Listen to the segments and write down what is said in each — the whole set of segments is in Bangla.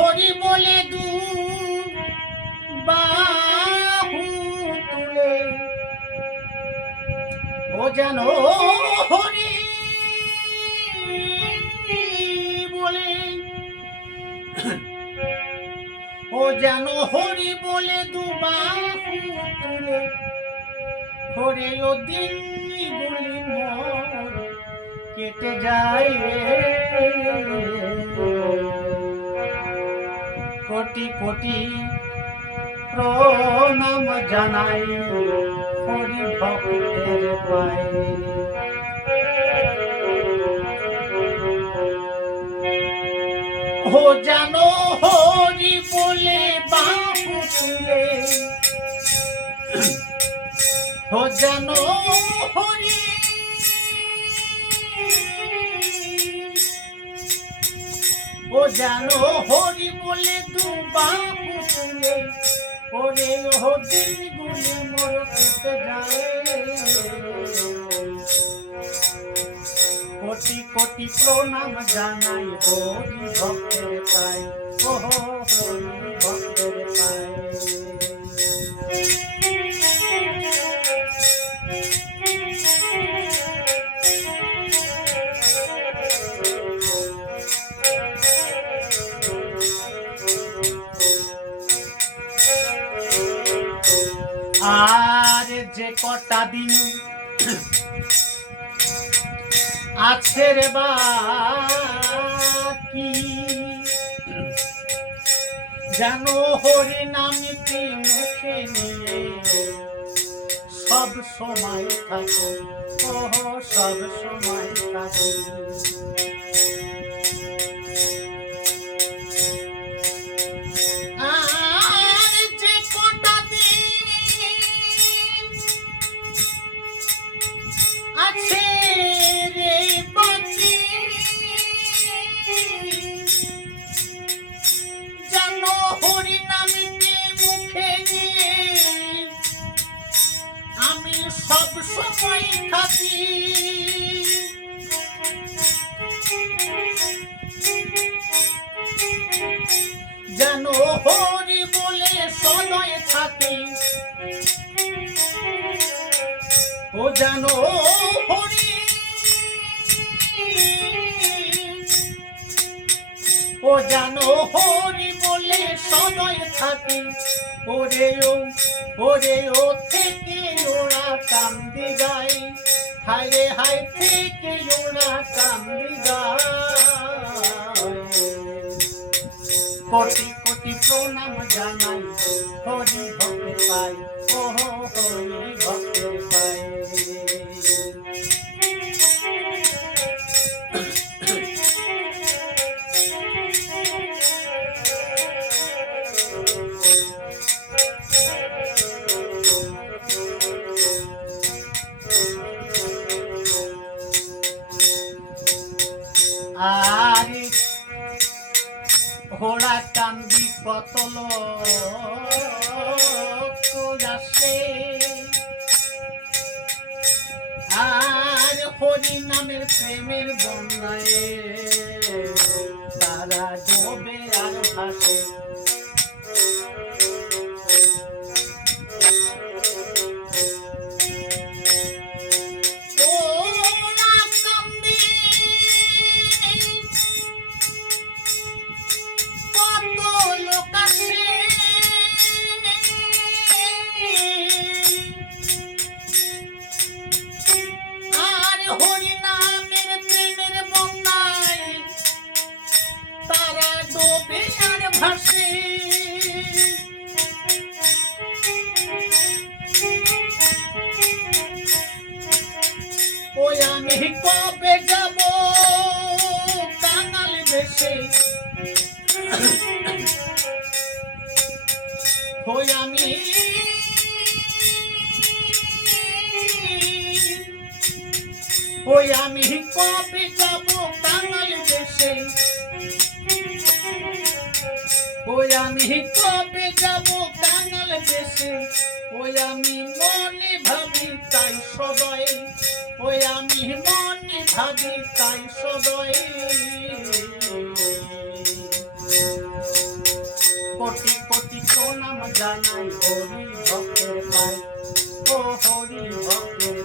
হরি বলে দু বাহু তুলে। ও যেন হরি বলে। ও যেন হরি বলে দু বাহু তুলে। হরে ও দিন গুলি মর কেটে যায়। কোটি কোটি প্রণাম জানাই হরি ভক্তের পাই ও জানো হরি বলে তুলে। ও জানো হরি ও জানো হরি বলে দু বাহু তুলে ওরে ও দিন গুলি মোর কেটে যায়। কোটি কোটি প্রণাম জানাই হরি ভক্তের পাই ও যে কটা দিন আছে রে বাকি? জানো হরি নামিতে মুখে নিয়ে সব সময় থাকো। সব সময় থাকো। জানো, হরি বলে সদয় থাকি। ও জানো, হরি। ও বলে সদয় থাকি। ওরে ও ওরে ও থেকে ওরা কান্দি গায়। হায় হায় থেকে ওরা কান্দি কোটি কোটি প্রণাম জানাই হরি ভক্ত পাই ও হরি। নামের প্রেমের বন্যায় তারা ডোবে আর ভাসে ওই আমি কবে যাব? কাঙাল বেশে ওই আমি ওই আমি কবে যাব? কাঙাল দেশে। ওই আমি কবে যাব? কাঙাল দেশে। ওই আমি মনে ভাবি তাই সদয় ওই আমি মনে ভাবি তাই সদয় কোটি কোটি সোনাম জানাই হরি ভক্তের পাই ও হরি ভক্তের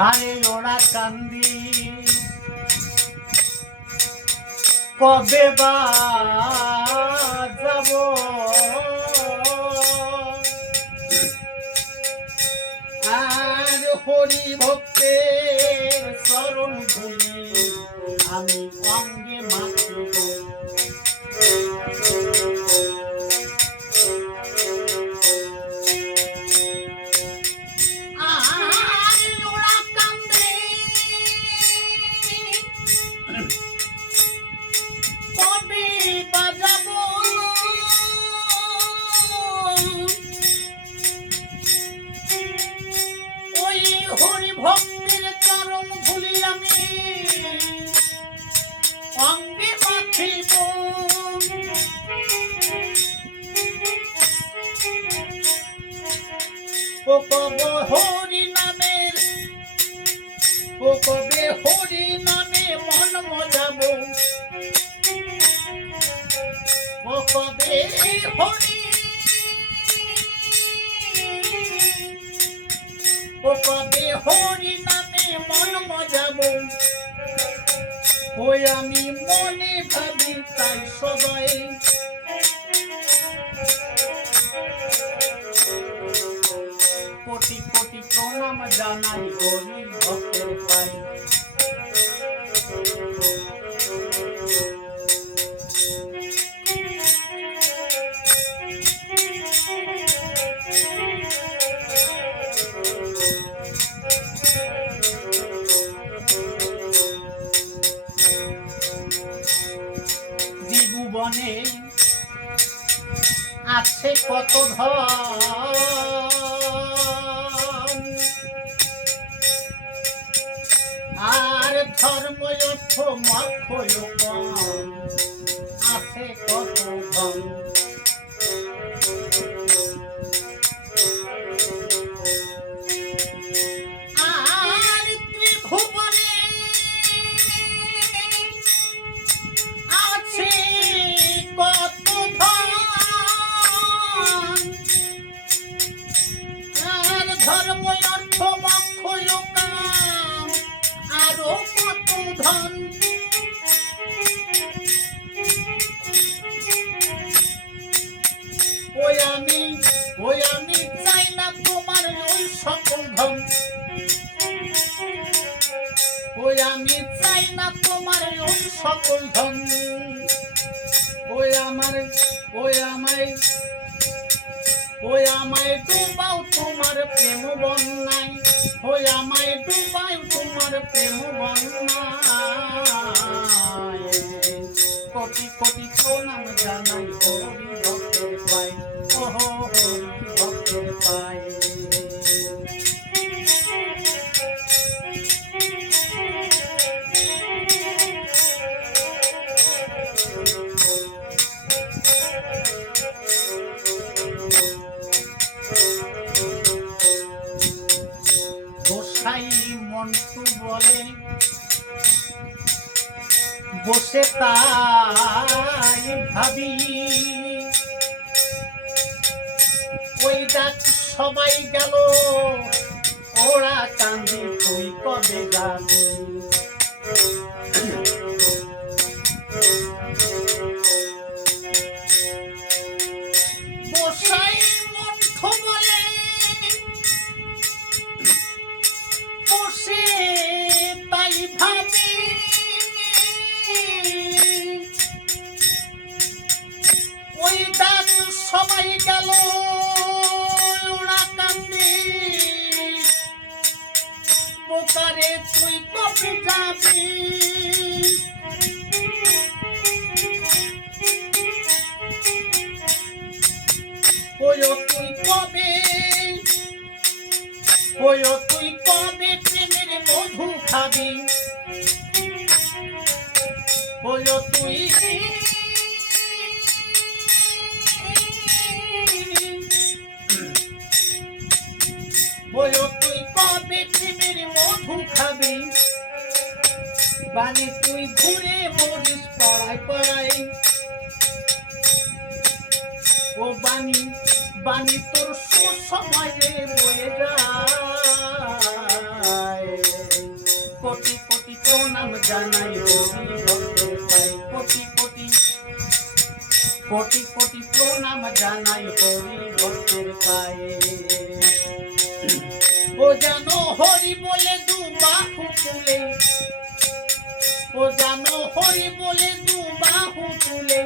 হারে ওরা কান্দি। কবে বা যাব? আর হরি ভক্তের চরণ ভূমি আমি অঙ্গে মাতব ও কব হরি নামের ও কবে হরি নামে মন মজাবো। ও হরি ও হরি নামে মন মজাবো। ওই আমি মনে ভাবি তাই সবাই প্রণাম জানাই হরি ভক্তের পাই দিগুবনে আছে কত ধন? মক্ষ লোকন আছে কত ধন। ওই আমি চাই না তোমার ওই সকল ধন। ওই আমার, ওই আমায় ওই আমায় ডুবাও তোমার প্রেম বন্যায়। ওই আমায় ডুবাও তোমার প্রেম বন্যায়। কোটি কোটি প্রণাম জানাই মন্টু বলে বসে তাই ভাবি। ওই ডাক সবাই গেল ওরা কান্দি তুই কবে যাবি? বোকারে তুই কবে যাবি? ওয়ো, তুই কবে? ওয়ো, তুই কবে প্রেমের মধু খাবি? ওয়ো, তুই বানি তুই ঘুরে মরিস পাড়ায় পাড়ায়। ও বাণী বাণী তোর সুসময়ে বয়ে যায়। কোটি কোটি প্রণাম জানাই কোটি কোটি কোটি কোটি প্রণাম জানাই হরি ভক্তের পায়ে ও জানো হরি বলে দু বাহু তুলে ও জানো, হরি বলে দু বাহু তুলে।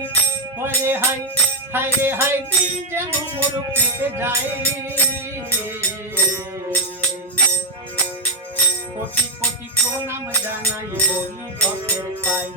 হরে হাই হাই রে হাই, দিন যেন মোর কেটে যায়। কোটি কোটি প্রণাম জানাই বলি ভক্তের পাই।